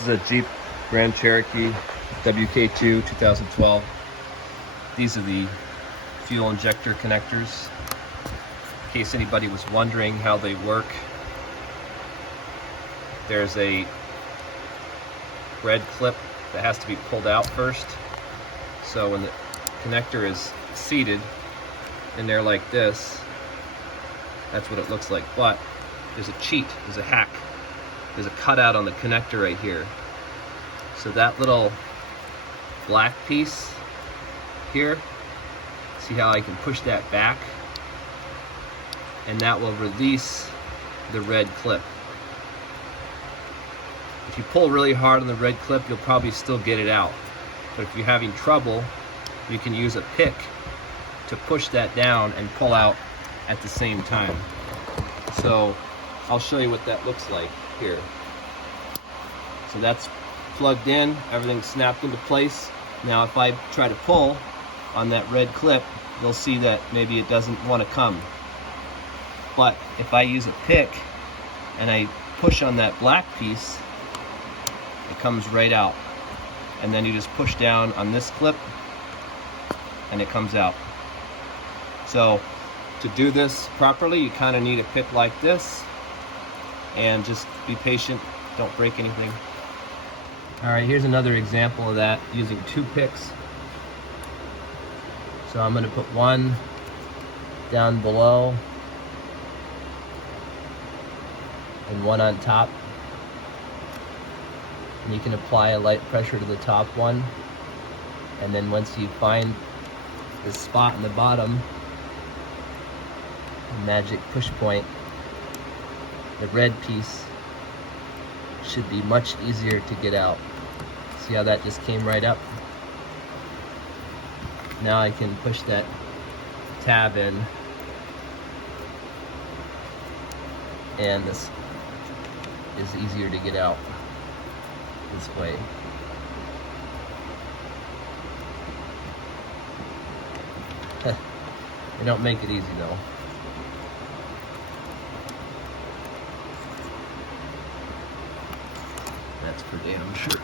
This is a Jeep Grand Cherokee WK2 2012. These are the fuel injector connectors. In case anybody was wondering how they work, there's a red clip that has to be pulled out first. So when the connector is seated in there like this, that's what it looks like. But there's a cheat, there's a hack. There's a cutout on the connector right here. So that little black piece here, see how I can push that back? And that will release the red clip. If you pull really hard on the red clip, you'll probably still get it out. But if you're having trouble, you can use a pick to push that down and pull out at the same time. So I'll show you what that looks like here. So that's plugged in, everything's snapped into place. Now if I try to pull on that red clip, you'll see that maybe it doesn't want to come. But if I use a pick and I push on that black piece, it comes right out. And then you just push down on this clip and it comes out. So to do this properly, you kind of need a pick like this, and just be patient, don't break anything. All right, here's another example of that using two picks. So I'm going to put one down below and one on top. And you can apply a light pressure to the top one, and then once you find the spot in the bottom, the magic push point, the red piece should be much easier to get out. See how that just came right up? Now I can push that tab in, and this is easier to get out this way. They don't make it easy though. That's for damn sure.